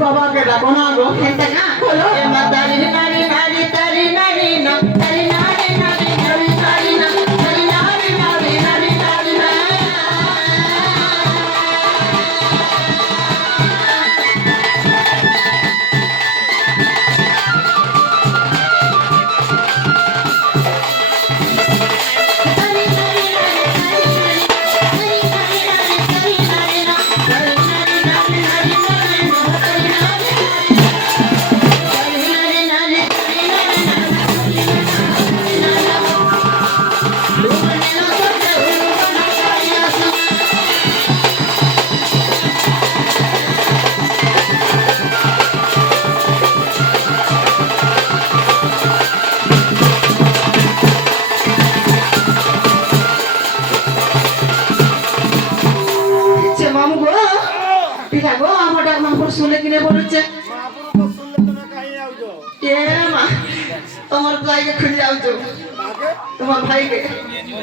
बाबा के डाको ना गो हेंता ना बोलो ए मातारी नारी नारी तारी नारी ना तारी नारी नारी नारी तारी ना तारी नारी नारी नारी तारी ना सुनले किने बोलुचे महापुरुष को सुनले तमे काहे आउजो के मा तमर भाई के खुजी आउजो आगे तमर भाई के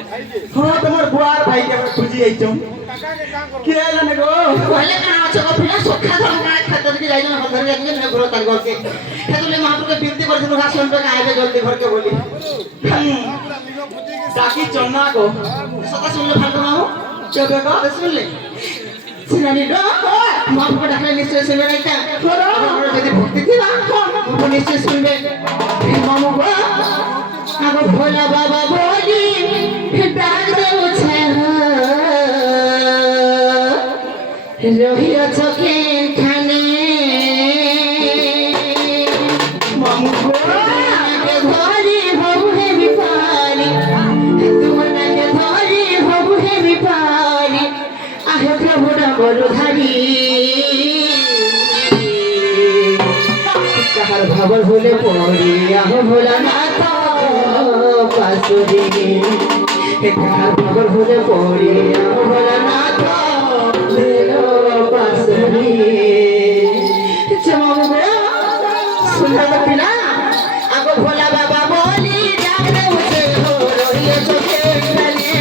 भाई हां तमर बुआर भाई के खुजी आइचो काका के काम करो के जाने गो पहले का अच्छा फिना सोखा धर का खतर के जाइनो हम घर के ने घर तार घर के हेतुले महापुरुष के बिनती कर दिनु राशन पे आए जल्दी घर के बोली पूरा लिंगो बुद्धि के ताकि चन्ना को सता सुनले फालतू ना हो चोबे को सुन ले सिनानी रो मां को डाकले निश्चय सुनबे नहीं था और यदि भक्ति थी ना वो निश्चय सुनबे मामू को आगो भोला बाबा बोली डाक दे छे रोहिया छके खाने मामू को के धरी होबु हे बिपारी तुमना के धरी होबु हे बिपारी आहे प्रभु ना बोलो धारी কার খবর ভুলে পড়ি আহ ভোলানাথ বাঁশুরি কার খবর ভুলে পড়ি আহ ভোলানাথ বাঁশুরি सुंदर पिला अब भोला बाबा बोली जागरे उसे हो रोहिए चोखे खले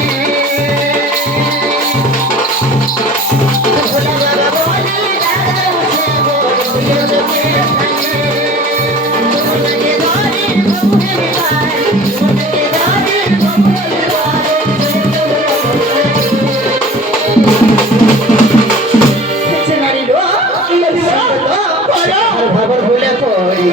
भोला बाबा बोली जागरे उसे हो रोहिए चोखे खले मुझे दारी मुझे बिगाड़ी मुझे दारी मुझे बिगाड़ी चनारी लो खबर भूले पड़ी